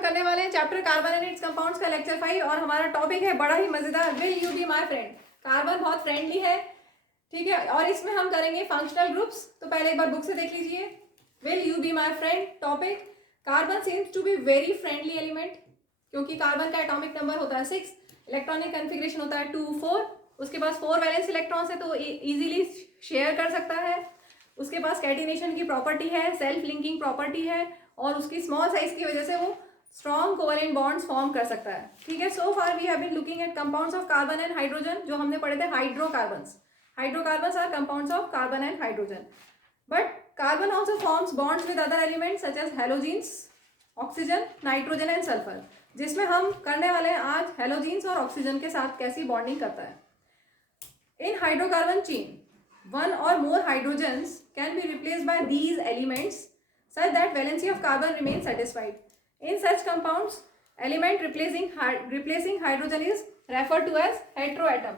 हम करने वाले हैं chapter carbon and it's compounds का लेक्चर 5 और हमारा टॉपिक है बड़ा ही मजेदार, will you be my friend. Carbon बहुत फ्रेंडली है, ठीक है, और इसमें हम करेंगे फंक्शनल ग्रुप्स। तो पहले एक बार बुक से देख लीजिए, will you be my friend topic. Carbon seems to be very friendly element, क्योंकि कार्बन का एटॉमिक नंबर होता है 6, इलेक्ट्रॉनिक कन्फिग्रेशन होता है 2 4, उसके पास 4 वैलेंस इलेक्ट्रॉन्स है तो इजीली शेयर कर सकता है। उसके पास कैटिनेशन की प्रॉपर्टी है, सेल्फ लिंकिंग प्रॉपर्टी है, और उसकी स्मॉल साइज की वजह से वो स्ट्रॉन्ग कोवेलेंट बॉन्ड्स फॉर्म कर सकता है, ठीक है। So far we have been looking at compounds of carbon and hydrogen, जो हमने पढ़े थे hydrocarbons. Hydrocarbons are compounds of carbon and hydrogen, but carbon also forms bonds with other elements such as halogens, oxygen, nitrogen and sulphur, जिसमें हम करने वाले हैं आज हेलोजीन्स और ऑक्सीजन के साथ कैसी बॉन्डिंग करता है। In hydrocarbon chain one or more hydrogens can be replaced by these elements such that valency of carbon remains satisfied. In such compounds, element replacing hydrogen is referred to as heteroatom.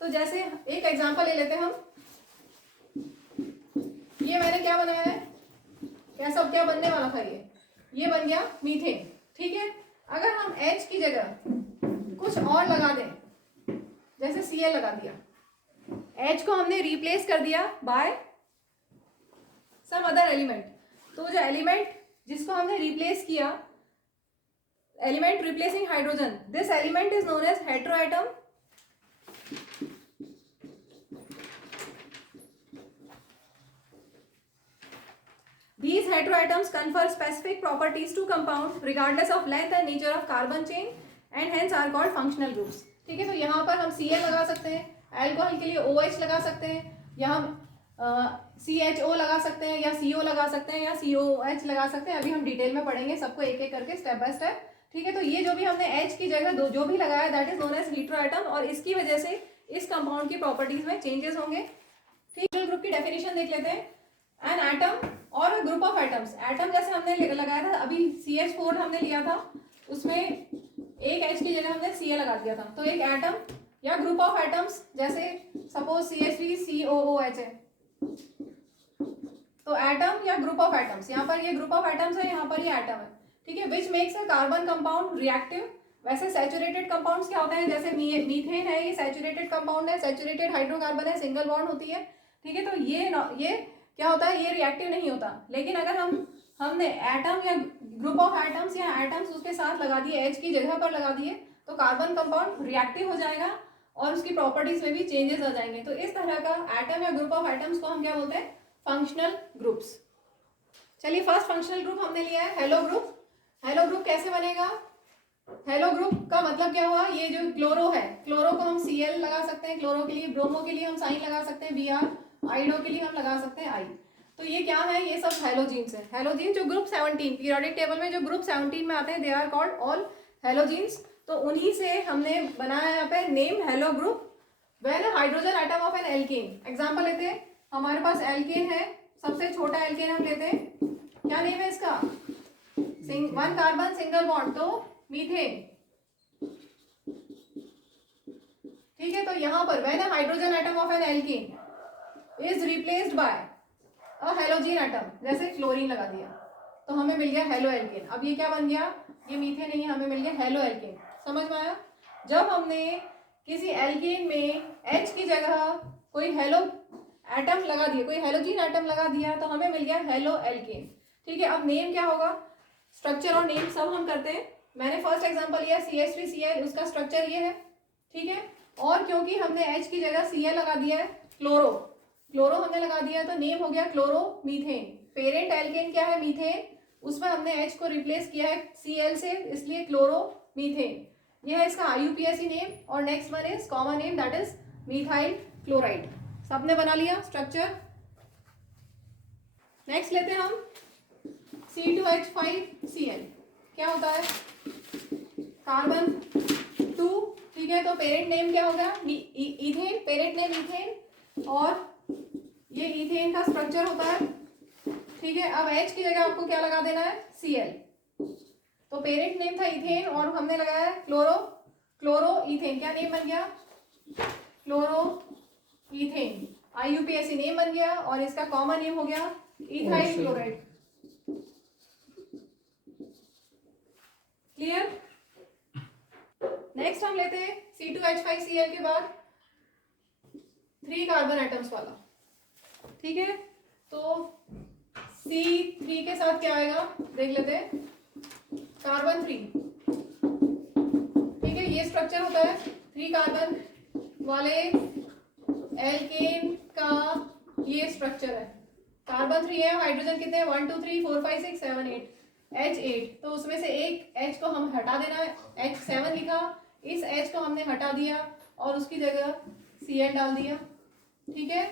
तो जैसे एक example ले लेते हैं हम, ये मैंने क्या बनाया है, क्या बनने वाला था, ये बन गया मीथेन, ठीक है। अगर हम H की जगह कुछ और लगा दें, जैसे Cl लगा दिया, H को हमने रिप्लेस कर दिया बाय सम अदर एलिमेंट, तो जो एलिमेंट जिसको हमने रिप्लेस किया, element replacing hydrogen, this element is known as heteroatom. These heteroatoms confer specific properties to compound regardless of length and nature of carbon chain and hence are called functional groups, ठीक है। तो यहाँ पर हम Cl लगा सकते हैं, alcohol के लिए OH लगा सकते हैं, या हम CHO लगा सकते हैं, या CO लगा सकते हैं, या COH लगा सकते हैं। अभी हम डिटेल में पढ़ेंगे सबको एक एक करके, स्टेप बाय स्टेप, ठीक है। तो ये जो भी हमने H की जगह जो भी लगाया that is known as heteroatom, और इसकी वजह से इस कंपाउंड की प्रॉपर्टीज में चेंजेस होंगे, ठीक है। ग्रुप की डेफिनेशन देख लेते हैं। एन एटम और ग्रुप ऑफ एटम्स, एटम जैसे हमने लगाया था, अभी CH4 हमने लिया था, उसमें एक H की जगह हमने Cl लगा दिया था, तो एक एटम या ग्रुप ऑफ एटम्स, जैसे सपोज CH3COOH है, तो एटम या ग्रुप ऑफ एटम्स, यहाँ पर ये ग्रुप ऑफ एटम्स है, यहाँ पर ये एटम है, ठीक है। Which makes a carbon compound reactive. वैसे सैचुरेटेड कंपाउंड्स क्या होते हैं, जैसे मीथेन है, ये सैचुरेटेड कंपाउंड है, सैचुरेटेड हाइड्रोकार्बन है, सिंगल बॉन्ड होती है, ठीक है। तो ये क्या होता है, ये रिएक्टिव नहीं होता। लेकिन अगर हमने एटम या ग्रुप ऑफ एटम्स या एटम्स उसके साथ लगा दिए, H की जगह पर लगा दिए, तो कार्बन कंपाउंड रिएक्टिव हो जाएगा और उसकी प्रॉपर्टीज में भी चेंजेस आ जाएंगे। तो इस तरह का एटम या ग्रुप ऑफ एटम्स को हम क्या बोलते हैं, फंक्शनल ग्रुप्स। चलिए फर्स्ट फंक्शनल ग्रुप हमने लिया है हेलो ग्रुप। हेलो ग्रुप कैसे बनेगा, हेलो ग्रुप का मतलब क्या हुआ, ये जो क्लोरो है, क्लोरो को हम Cl लगा सकते हैं, क्लोरो के लिए, ब्रोमो के लिए हम साइन लगा सकते हैं Br, आइडो के लिए हम लगा सकते हैं I। तो ये क्या है, ये सब हेलोजीन्स है। हेलोजीन जो ग्रुप 17 पीरियोडिक टेबल में जो ग्रुप 17 में आते हैं, they are called all halogens. तो उन्हीं से हमने बनाया यहाँ पे name halo group. When hydrogen atom of an alkane, example लेते हैं, हमारे पास एल्केन है, सबसे छोटा एल्केन हम लेते हैं, क्या नेम है इसका, 1 कार्बन सिंगल बॉन्ड, तो मीथेन, ठीक है। तो यहाँ पर when hydrogen atom of an alkane is replaced by a halogen atom, जैसे क्लोरीन लगा दिया, तो हमें मिल गया हेलो एल्केन। अब ये क्या बन गया, ये मीथेन नहीं है, हमें मिल गया हेलो एल्केन। समझ में आया। जब हमने किसी एल्केन में H की जगह कोई हेलो एटम लगा दिया, कोई हेलोजीन एटम लगा दिया, तो हमें मिल गया हेलो एल्केन, ठीक है। अब नेम क्या होगा, स्ट्रक्चर और नेम सब हम करते हैं। मैंने फर्स्ट एग्जांपल लिया CH3Cl, उसका स्ट्रक्चर ये है, ठीक है। और क्योंकि हमने H की जगह Cl लगा दिया है, क्लोरो हमने लगा दिया, तो नेम हो गया क्लोरो मीथेन। पेरेंट एल्केन क्या है, मीथेन, उसमें हमने H को रिप्लेस किया है Cl से, इसलिए क्लोरो मीथेन, यह है इसका IUPAC नेम। और next one is common name, that is methyl chloride. सबने बना लिया स्ट्रक्चर। नेक्स्ट लेते हैं हम C2H5Cl, क्या होता है, कार्बन 2, ठीक है। तो पेरेंट नेम क्या होगा, इथेन, पेरेंट नेम इथेन, और ये इथेन का स्ट्रक्चर होता है, ठीक है। अब H की जगह आपको क्या लगा देना है, Cl, तो पेरेंट नेम था इथेन और हमने लगाया क्लोरो इथेन, क्या नेम बन गया, क्लोरो इथेन, IUPAC नेम बन गया, और इसका कॉमन नेम हो गया इथाइल क्लोराइड। क्लियर? नेक्स्ट हम लेते हैं C2H5Cl के बाद 3 कार्बन एटम्स वाला, ठीक है। तो C3 के साथ क्या आएगा देख लेते हैं, कार्बन 3, ठीक है। ये स्ट्रक्चर होता है 3 कार्बन वाले एल्केन का, ये स्ट्रक्चर है। कार्बन 3 है, हाइड्रोजन कितने हैं 1 2 3 4 5 6 7 8, H8, तो उसमें से एक H को हम हटा देना है, H7 लिखा, इस H को हमने हटा दिया और उसकी जगह Cl डाल दिया, ठीक है।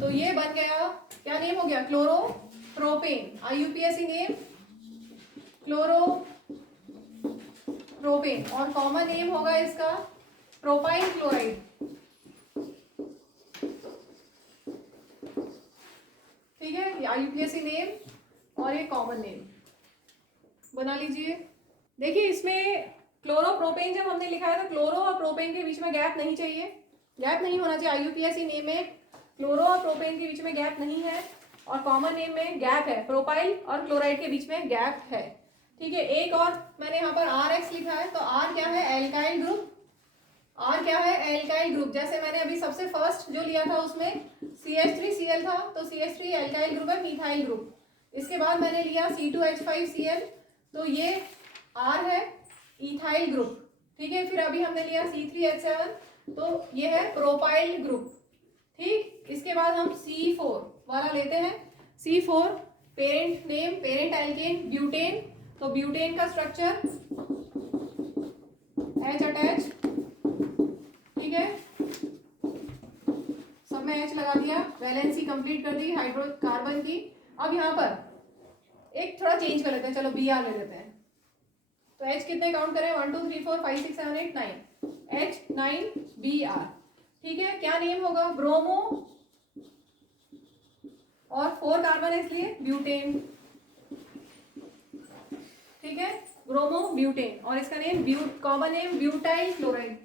तो ये बन गया, क्या नेम हो गया, क्लोरोप्रोपेन, IUPAC नेम क्लोरोप्रोपेन, और कॉमन नेम होगा इसका प्रोपाइल क्लोराइड, ठीक है। ये IUPAC नेम और ये कॉमन नेम बना लीजिए। देखिए इसमें क्लोरोप्रोपेन जब हमने लिखा है तो क्लोरो और प्रोपेन के बीच में गैप नहीं चाहिए, गैप नहीं होना चाहिए। IUPAC नेम में क्लोरो और प्रोपेन के बीच में गैप नहीं है, और कॉमन नेम में गैप है, प्रोपाइल और क्लोराइड के बीच में गैप है, ठीक है। एक और मैंने यहाँ पर RX लिखा है, तो R क्या है, एल्काइल ग्रुप, R क्या है, एल्काइल ग्रुप। जैसे मैंने अभी सबसे फर्स्ट जो लिया था उसमें CH3Cl था, तो CH3 एल्काइल ग्रुप है, मिथाइल ग्रुप। इसके बाद मैंने लिया C2H5Cl, तो ये R है, इथाइल ग्रुप, ठीक है। फिर अभी हमने लिया C3H7, तो ये है प्रोपाइल ग्रुप, ठीक। इसके बाद हम C4 वाला लेते हैं। C4 parent name, parent alkane butane, तो ब्यूटेन का स्ट्रक्चर H अटैच, ठीक है, सब में H लगा दिया, वैलेंसी कंप्लीट कर दी हाइड्रोकार्बन की। अब यहाँ पर एक थोड़ा चेंज कर लेते हैं, चलो Br ले लेते हैं। तो H कितने काउंट करें, 1 2 3 4 5 6 7 8 9, H9Br, ठीक है। क्या नेम होगा, ब्रोमो, और 4 कार्बन है इसलिए ब्यूटेन, ठीक है, ब्रोमो ब्यूटेन, और इसका name common name butyl chloride.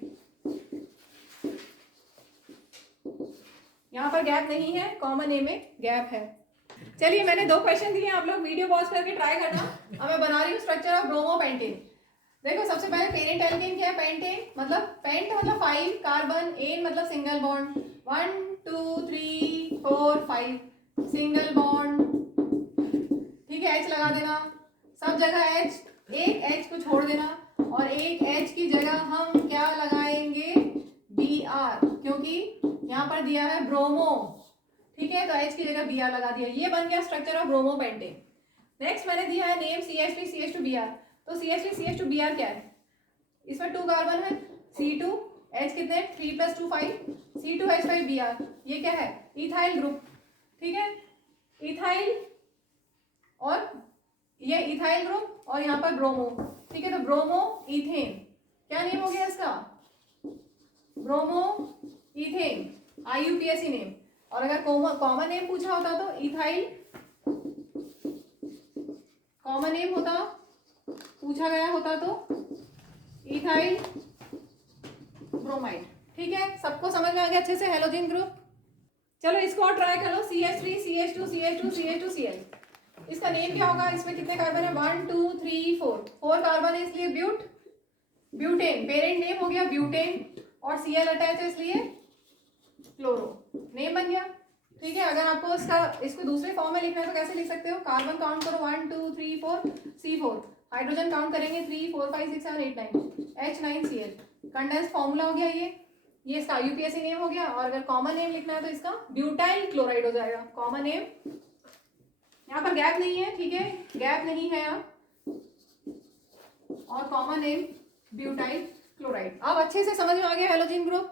यहाँ पर गैप नहीं है, कॉमन नेम में गैप है। चलिए मैंने 2 क्वेश्चन दिए, आप लोग वीडियो पॉज करके ट्राई करना। अब मैं बना रही हूँ स्ट्रक्चर ऑफ ब्रोमोपेंटेन। देखो सबसे पहले पेरेंट एल्केन क्या है, पेंटेन मतलब पेंट मतलब 5 कार्बन, एन मतलब सिंगल बॉन्ड, 1 2 3 4 5 सिंगल बॉन्ड, ठीक है। H लगा देना सब जगह, H, एक H को छोड़ देना, और एक H की जगह हम क्या लगाएंगे, Br, क्योंकि यहाँ पर दिया है ब्रोमो, ठीक है, तो H की जगह Br लगा दिया। ये बन गया स्ट्रक्चर ऑफ ब्रोमोपेंटेन। नेक्स्ट मैंने दिया है नेम CH3CH2Br, तो CH3CH2Br क्या है, इसमें 2 कार्बन है, C2, H कितने 3 + 2 5, C2H5Br, ये क्या है, इथाइल ग्रुप, ठीक है, इथाइल, और ये इथाइल ग्रुप, और यहाँ पर ब्रोमो, ठीक है। तो ब्रोमो इथेन, क्या नेम हो गया इसका, ब्रोमो इथेन, IUPAC नेम। और अगर कॉमन नेम पूछा होता तो इथाइल, कॉमन नेम होता पूछा गया होता तो इथाइल ब्रोमाइड, ठीक है। सबको समझ में आ गया अच्छे से, हेलोजन ग्रुप। चलो इसको और ट्राई कर लो, CH3 CH2 CH2 CH2 Cl, इसका नेम क्या होगा, इसमें कितने कार्बन है, 1 2 3 4 कार्बन है इसलिए ब्यूटेन, पेरेंट नेम हो गया ब्यूटेन, और Cl अटैच है इसलिए क्लोरो, नेम बन गया, ठीक है। अगर आपको इसको दूसरे फॉर्म में लिखना है तो कैसे लिख सकते हो, कार्बन काउंट करो 1 2 3 4 C4, हाइड्रोजन काउंट करेंगे 3 4 5 6 7 8 9, H9Cl, कंडेंस फॉर्मूला हो गया ये इसका IUPAC नेम हो गया। और अगर कॉमन नेम लिखना है तो इसका ब्यूटाइल क्लोराइड हो जाएगा, कॉमन नेम। यहाँ पर गैप नहीं है, ठीक है, गैप नहीं है यहाँ, और कॉमन नेम ब्यूटाइल क्लोराइड। अब अच्छे से समझ में आ गया halogen group.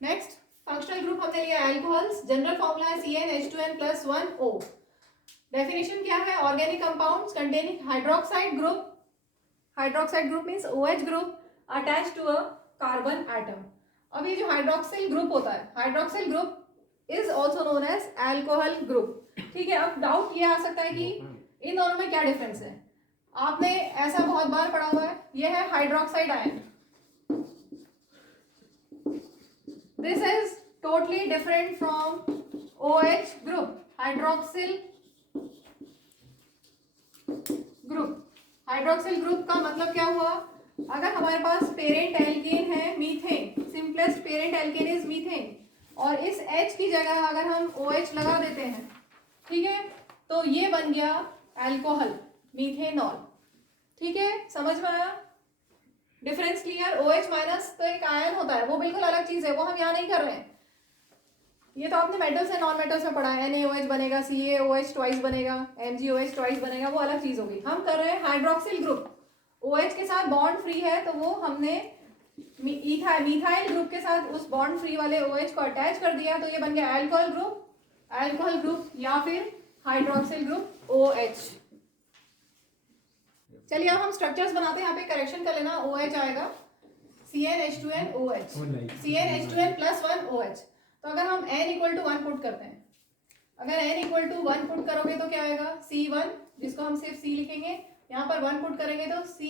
Next functional group हमने लिया एल्कोहल्स, जनरल फॉर्मूला है CnH2n+1O। डेफिनेशन क्या है, organic compounds containing hydroxide group means OH group attached to a carbon atom. अब ये जो हाइड्रोक्सिल ग्रुप होता है, hydroxyl group is also known as alcohol group, ठीक है। अब डाउट ये आ सकता है कि इन दोनों में क्या डिफरेंस है, आपने ऐसा बहुत बार पढ़ा हुआ है, ये है hydroxide ion, this is totally different from OH group, hydroxyl group, hydroxyl group का मतलब क्या हुआ, अगर हमारे पास पेरेंट एल्केन है methane, simplest parent alkane is methane, और इस H की जगह अगर हम OH लगा देते हैं, ठीक है, तो ये बन गया अल्कोहल मीथेनॉल। ठीक है, समझ में आया? Difference clear? OH माइनस तो एक आयन होता है, वो बिल्कुल अलग चीज है, वो हम यहाँ नहीं कर रहे हैं। ये तो आपने मेटल्स एंड नॉन मेटल्स में पढ़ा है, NaOH बनेगा, CaOH ट्वाइस बनेगा, MgOH ट्वाइस बनेगा, वो अलग चीज होगी। हम कर रहे हैं हाइड्रोक्सिल ग्रुप, OH के साथ बॉन्ड फ्री है, तो वो हमने मिथाइल ग्रुप के साथ उस बॉन्ड फ्री वाले OH को अटैच कर दिया, तो ये बन गया अल्कोहल ग्रुप या फिर हाइड्रोक्सिल ग्रुप OH। चलिए अब हम स्ट्रक्चर्स बनाते हैं, यहाँ पे करेक्शन कर लेना, OH आएगा CnH2nOH, CnH2n प्लस 1 OH। तो अगर हम n इक्वल टू 1 पुट करते हैं, अगर n इक्वल टू 1 पुट करोगे तो क्या आएगा, C1, जिसको हम सिर्फ C लिखेंगे, यहाँ पर 1 पुट करेंगे तो C,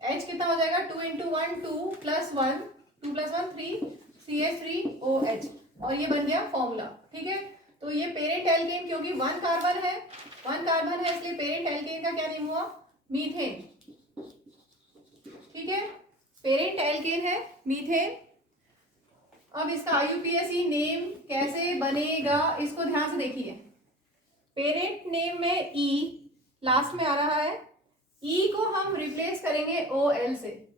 H कितना हो जाएगा, 2 इंटू 1 2 प्लस 1 2 प्लस 1 3 CH3OH, और ये बन गया फॉर्मूला। ठीक है, तो ये पेरेंट एल्केन, क्योंकि 1 कार्बन है इसलिए पेरेंट एल्केन का क्या नेम हुआ, मीथेन। ठीक है, पेरेंट एल्केन है मीथेन। अब इसका IUPAC नेम कैसे बनेगा, इसको ध्यान से देखिए। पेरेंट नेम में E लास्ट में आ रहा है, E को हम रिप्लेस करेंगे OL से,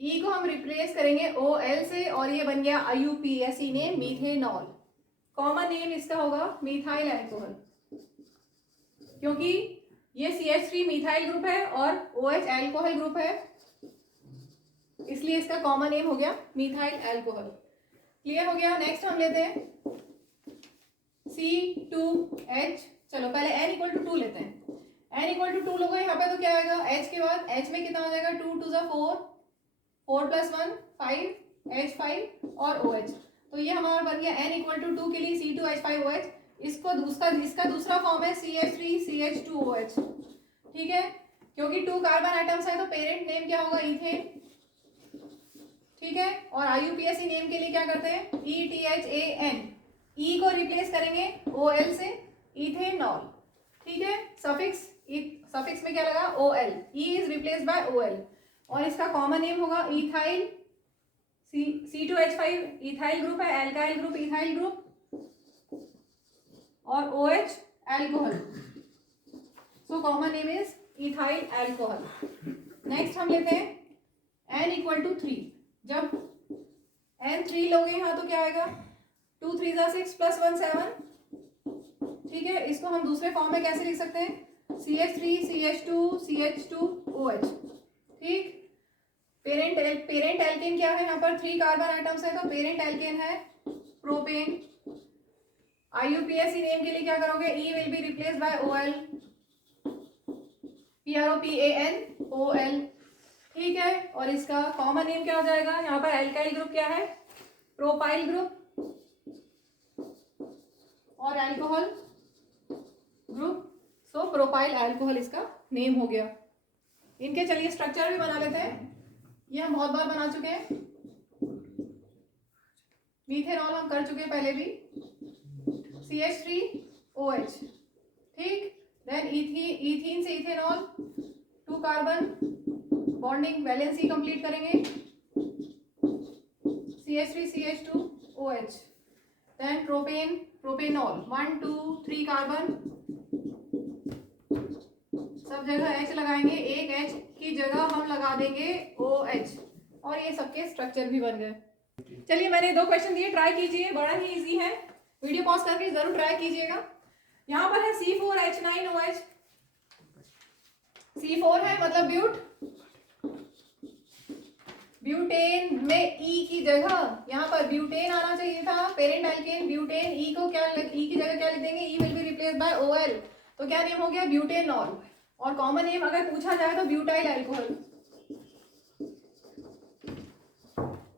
E को हम रिप्लेस करेंगे OL से, और ये बन गया IUPAC name methanol. Common name इसका होगा मिथाइल अल्कोहल, क्योंकि ये CH3 मिथाइल ग्रुप है और OH अल्कोहल ग्रुप है, इसलिए इसका कॉमन नेम हो गया मिथाइल अल्कोहल। क्लियर हो गया? नेक्स्ट हम लेते हैं C2H। चलो पहले n इक्वल टू 2 लेते हैं, n इक्वल टू 2 लोगे यहाँ पे तो क्या आएगा, H के बाद H में कितना हो जाएगा, 2 2 4 4 प्लस 1 5 H5 और OH, तो ये हमारा बन गया n इक्वल टू 2 के लिए C2H5OH। इसका दूसरा फॉर्म है CH3CH2OH। ठीक है, क्योंकि 2 कार्बन आइटम्स है तो पेरेंट नेम क्या होगा, इथेन। ठीक है, और IUPAC नेम के लिए क्या करते हैं, ETHAN, E को रिप्लेस करेंगे OL से, इथेनॉल। ठीक है, सफिक्स में क्या लगा, OL, E is replaced bye OL, और इसका कॉमन नेम होगा इथाइल। C2H5 इथाइल ग्रुप है, एल्काइल ग्रुप इथाइल ग्रुप, और OH alcohol, so common name is ethyl alcohol. Next हम लेते हैं n इक्वल टू 3। जब n 3 लोगे यहाँ तो क्या आएगा, 2 3 6 प्लस 1 7। ठीक है, इसको हम दूसरे फॉर्म में कैसे लिख सकते हैं, CH3CH2CH2OH। ठीक, पेरेंट एल्केन क्या है, यहाँ पर 3 कार्बन आइटम्स है, तो पेरेंट एल्केन है प्रोपेन। IUPAC नेम के लिए क्या करोगे, E will be replaced bye OL, PROPANOL। ठीक है, और इसका कॉमन नेम क्या हो जाएगा, यहाँ पर एल्काइल ग्रुप क्या है, प्रोपाइल ग्रुप, और अल्कोहल ग्रुप, सो प्रोपाइल अल्कोहल इसका नेम हो गया। इनके चलिए स्ट्रक्चर भी बना लेते हैं, ये हम बहुत बार बना चुके हैं, मीथेनॉल हम कर चुके हैं पहले भी, CH3OH। ठीक, देन इथीन से ethanol, 2 carbon bonding valency complete करेंगे, CH3CH2OH। देन प्रोपेनॉल 1 2 3 कार्बन, सब जगह H लगाएंगे, एक H की जगह हम लगा देंगे OH, और ये सबके स्ट्रक्चर भी बन गए। चलिए मैंने 2 क्वेश्चन दिए, ट्राई कीजिए, बड़ा ही इजी है, वीडियो पॉज करके जरूर ट्राई कीजिएगा। यहाँ पर है C4H9OH, C4 है मतलब ब्यूटेन में E की जगह यहाँ पर ब्यूटेन आना चाहिए था, पेरेंट एल्केन ब्यूटेन, E को क्या E की जगह क्या लिख देंगे, E will be replaced bye OL, तो क्या नेम हो गया, ब्यूटेनॉल। और कॉमन नेम अगर पूछा जाए तो ब्यूटाइल अल्कोहल।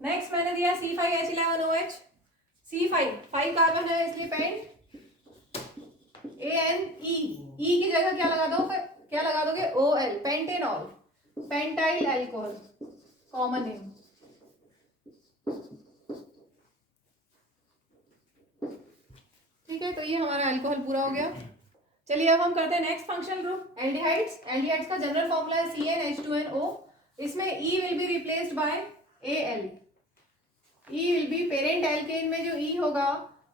नेक्स्ट मैंने दिया C5H11OH, C5 5 कार्बन है इसलिए पेंट, ANE, E की जगह क्या लगा दोगे OL, pentanol, pentyl alcohol, common name. ठीक है, तो ये हमारा अल्कोहल पूरा हो गया। चलिए अब हम करते हैं next functional group aldehydes. Aldehydes का जनरल फॉर्मूला है CnH2nO। इसमें E will be replaced by Al। E will be parent alkane में जो E होगा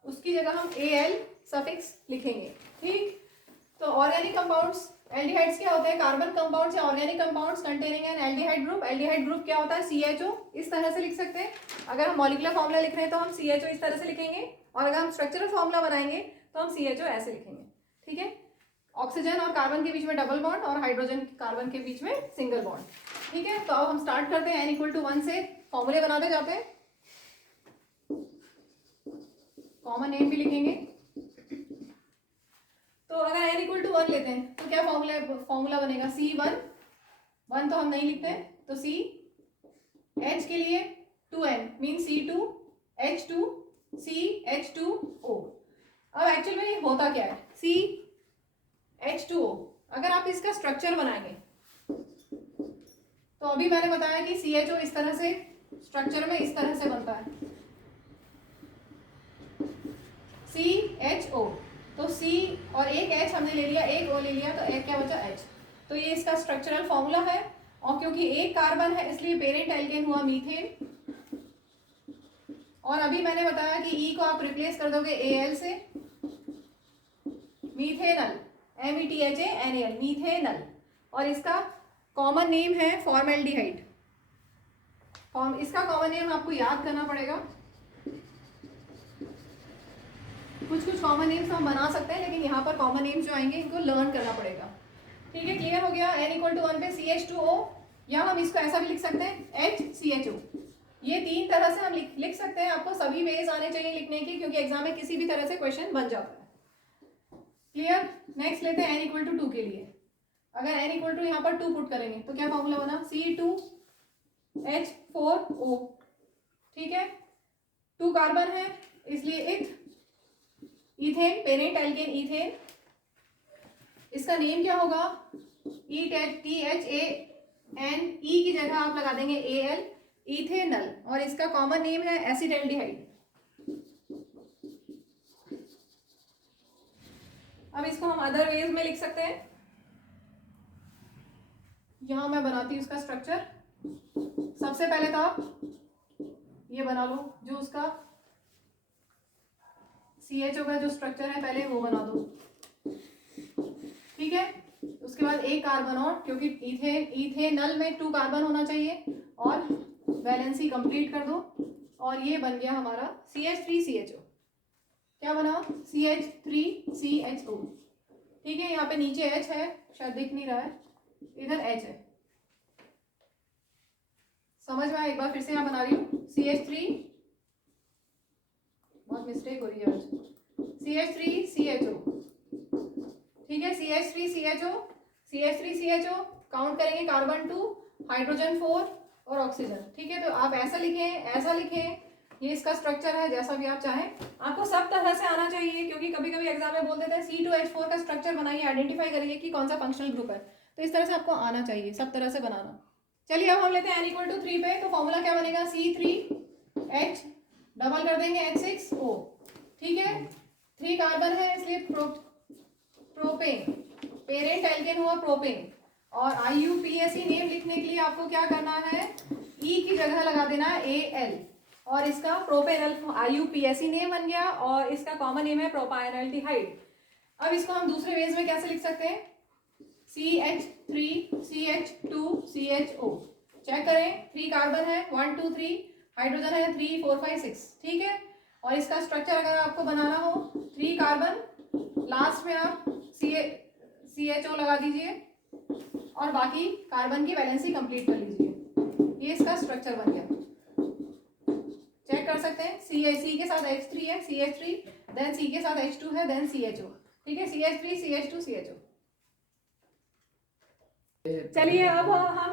उसकी जगह हम Al सफिक्स लिखेंगे। ठीक, तो ऑर्गेनिक कंपाउंड्स एल्डिहाइड्स क्या होते हैं? कार्बन कंपाउंड्स या organic compounds containing N aldehyde group. Aldehyde group क्या होता है? CHO। इस तरह से लिख सकते हैं। अगर हम मॉलिक्यूलर फॉर्मूला लिख रहे हैं तो हम CHO इस तरह से लिखेंगे, और अगर हम स्ट्रक्चरल फॉर्मूला बनाएंगे तो हम CHO ऐसे लिखेंगे। ठीक है, ऑक्सीजन और कार्बन के बीच में डबल बॉन्ड और हाइड्रोजन कार्बन के बीच में सिंगल बॉन्ड। ठीक है, तो अब हम स्टार्ट करते हैं n=1 से फॉर्मूले बनाते जाते हैं। कॉमन नेम भी लिखेंगे। तो अगर n=1 लेते हैं तो क्या फॉर्मूला बनेगा? C1 तो हम नहीं लिखते, तो C H के लिए 2n मीन C2H2 CH2O। अब एक्चुअल में ये होता क्या है? CH2O अगर आप इसका स्ट्रक्चर बनाएंगे तो अभी मैंने बताया कि CHO इस तरह से स्ट्रक्चर में इस तरह से बनता है CHO। तो C और एक H हमने ले लिया, एक O ले लिया, तो एक क्या बचा? H। तो ये इसका स्ट्रक्चरल फॉर्मूला है, और क्योंकि एक कार्बन है इसलिए पेरेंट एल्केन हुआ मीथेन। और अभी मैंने बताया कि E को आप रिप्लेस कर दोगे Al से, मीथेनल, METHANAL मीथेनल। और इसका कॉमन नेम है फॉर्मेल्डिहाइड। इसका कॉमन नेम आपको याद करना पड़ेगा। कुछ कॉमन नेम्स हम बना सकते हैं, लेकिन यहाँ पर कॉमन नेम्स जो आएंगे इनको लर्न करना पड़ेगा। ठीक है, क्लियर हो गया? n=1 पे CH2O, या हम इसको ऐसा भी लिख सकते हैं HCHO। ये तीन तरह से हम लिख सकते हैं। आपको सभी वेज आने चाहिए लिखने की, क्योंकि एग्जाम में किसी भी तरह से क्वेश्चन बन जाता है। क्लियर? नेक्स्ट लेते हैं n=2 के लिए। अगर n= यहाँ पर 2 पुट करेंगे तो क्या फॉर्मूला बना? C2H4O। ठीक है, 2 कार्बन है इसलिए इथेन, पेरेंट एल्केन इथेन। इसका नेम क्या होगा? THAN, E की जगह आप लगा देंगे Al, इथेनल। और इसका कॉमन नेम है एसिटाल्डिहाइड। अब इसको हम अदर वेज में लिख सकते हैं। यहां मैं बनाती हूं इसका स्ट्रक्चर। सबसे पहले तो आप ये बना लो, जो उसका CHO का जो स्ट्रक्चर है पहले वो बना दो। ठीक है, उसके बाद एक कार्बन और, क्योंकि इथेनल में 2 कार्बन होना चाहिए, और वैलेंसी कंप्लीट कर दो। और ये बन गया हमारा CH3CHO। क्या बना? CH3CHO। ठीक है, यहाँ पे नीचे H है, शायद दिख नहीं रहा है, इधर H है। समझ में आया? एक बार फिर से यहाँ बना रही हूँ। CH3, बहुत मिस्टेक हो रही है आज। CH3CHO। ठीक है, CH3CHO काउंट करेंगे, कार्बन 2, हाइड्रोजन 4 और ऑक्सीजन। ठीक है, तो आप ऐसा लिखें, ऐसा लिखें, ये इसका स्ट्रक्चर है, जैसा भी आप चाहें। आपको सब तरह से आना चाहिए, क्योंकि कभी कभी एग्जाम में बोल देते हैं C2H4 का स्ट्रक्चर बनाइए, आइडेंटिफाई करिए कि कौन सा फंक्शनल ग्रुप है। तो इस तरह से आपको आना चाहिए, सब तरह से बनाना। चलिए अब हम लेते हैं n=3 पे। तो फॉर्मूला क्या बनेगा? C3H डबल कर देंगे H6O। ठीक है, 3 कार्बन है इसलिए प्रोपेन, पेरेंट एल्केन हुआ प्रोपेन। और IUPAC नेम लिखने के लिए आपको क्या करना है? E की जगह लगा देना है Al, और इसका प्रोपेनल IUPAC नेम बन गया, और इसका कॉमन नेम है प्रोपाइनल्डिहाइड। अब इसको हम दूसरे वेज में कैसे लिख सकते हैं? CH3CH2CHO। चेक करें, 3 कार्बन है, 1 2 3, हाइड्रोजन है 3 4 5 6। ठीक है, और इसका स्ट्रक्चर अगर आपको बनाना हो, 3 कार्बन, लास्ट में आप CHO लगा दीजिए, और बाकी कार्बन की वैलेंसी कंप्लीट कर लीजिए। ये इसका स्ट्रक्चर बन गया। चेक कर सकते हैं, C के साथ H3 है, CH3, देन C के साथ H2 है, देन CHO। ठीक है, CH3CH2CHO। चलिए अब हम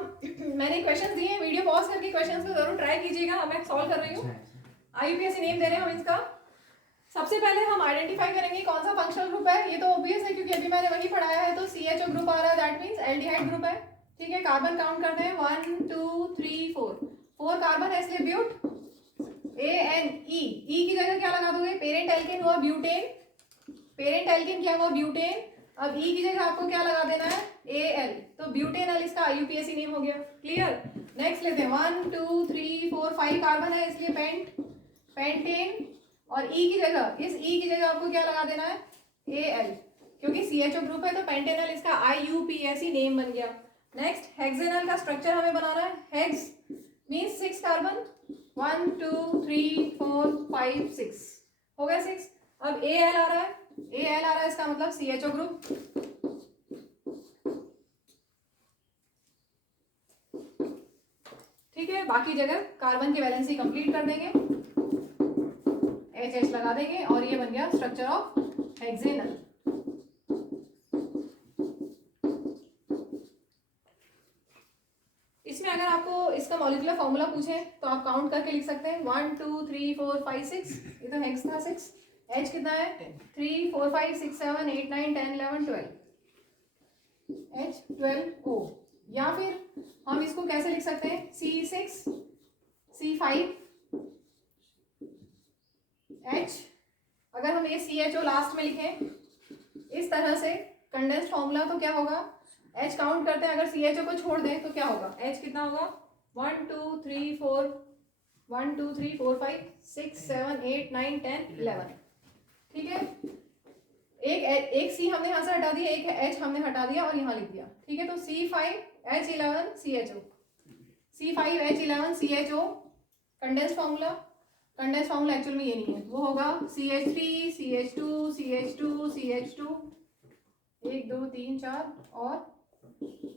मैंने क्वेश्चन दिए हैं, वीडियो पॉज करके क्वेश्चंस को जरूर ट्राई कीजिएगा। मैं सॉल्व कर रही हूँ। IUPAC नेम दे रहे हैं हम इसका। सबसे पहले हम आइडेंटिफाई करेंगे कौन सा फंक्शनल ग्रुप है। ये तो ऑब्वियस है, क्योंकि अभी मैंने वही पढ़ाया है। तो CHO ग्रुप आ रहा है, दैट मींस एल्डिहाइड ग्रुप है। ठीक है, कार्बन काउंट करते हैं, 1 2 3 4 कार्बन है इसलिए ब्यूट, ANE। E की जगह क्या लगा दोगे? पेरेंट एल्केन हुआ ब्यूटेन, पेरेंट एल्केन क्या हुआ? ब्यूटेन। अब ई की जगह आपको क्या लगा देना है, Al, तो ब्यूटेनल इसका IUPAC नेम हो गया। क्लियर। नेक्स्ट लेते हैं 1 2 3 4 5 कार्बन है इसलिए पेंटेन, और ई की जगह, इस ई की जगह आपको क्या लगा देना है, Al, क्योंकि CHO ग्रुप है तो पेंटेनल इसका IUPAC नेम बन गया। नेक्स्ट हेक्सेनल का स्ट्रक्चर हमें बनाना है। हेक्स मीन्स 6 कार्बन, 1 2 3 4 5 6 हो गया 6। अब Al आ रहा है, Al आ रहा है इसका मतलब CHO ग्रुप। ठीक है, बाकी जगह कार्बन की वैलेंसी कंप्लीट कर देंगे, HH लगा देंगे और ये बन गया स्ट्रक्चर ऑफ हेक्सेनल। इसमें अगर आपको इसका मॉलिक्यूलर फॉर्मूला पूछे तो आप काउंट करके लिख सकते हैं 1 2 3 4 5 6, ये तो हेक्स था 6, H कितना है 3 4 5 6 7 8 9 10 11 12, H12O। या फिर हम इसको कैसे लिख सकते हैं, C6 C5 H, अगर हम ये CHO लास्ट में लिखें इस तरह से कंडेंस्ड फॉर्मूला तो क्या होगा, H काउंट करते हैं, अगर CHO को छोड़ दें तो क्या होगा, H कितना होगा 1 2 3 4 1 2 3 4 5 6 7 8 9 10 11। ठीक है, एक C हमने यहाँ से हटा दिया, एक H हमने हटा दिया और यहाँ लिख दिया। ठीक है, तो C5H11 CHO, C5H11 CHO condensed formula actual में ये नहीं है, वो होगा CH3 CH2 CH2 CH2 1 2 3 4 और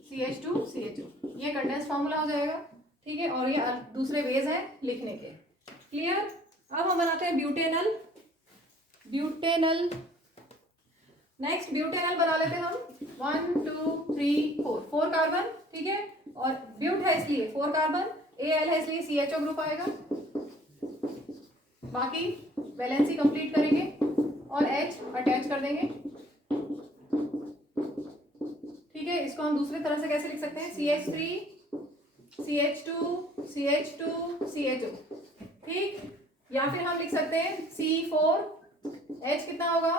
CH2 CHO, ये कंडेंस्ड फार्मूला हो जाएगा। ठीक है, और ये दूसरे वेज हैं लिखने के। क्लियर। अब हम बनाते हैं ब्यूटेनल। नेक्स्ट ब्यूटेनल बना लेते हैं हम 1 2 3 4 4 कार्बन। ठीक है, और ब्यूट है इसलिए 4 कार्बन, Al है इसलिए CHO ग्रुप आएगा। बाकी वैलेंसी कंप्लीट करेंगे और H अटैच कर देंगे। ठीक है, इसको हम दूसरी तरह से कैसे लिख सकते हैं, CH3 CH2 CH2 CHO। ठीक, या फिर हम लिख सकते हैं C4 H कितना होगा,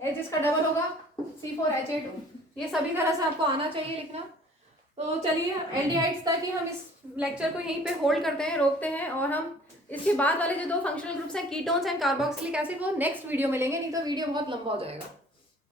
H इसका डबल होगा C4H8O। ये सभी तरह से आपको आना चाहिए लिखना। तो चलिए एल्डिहाइड्स तक ही हम इस लेक्चर को यहीं पे होल्ड करते हैं, रोकते हैं, और हम इसके बाद वाले जो 2 फंक्शनल ग्रुप्स हैं कीटोन्स एंड कार्बोक्सिलिक एसिड वो नेक्स्ट वीडियो में लेंगे, नहीं तो वीडियो बहुत लंबा हो जाएगा।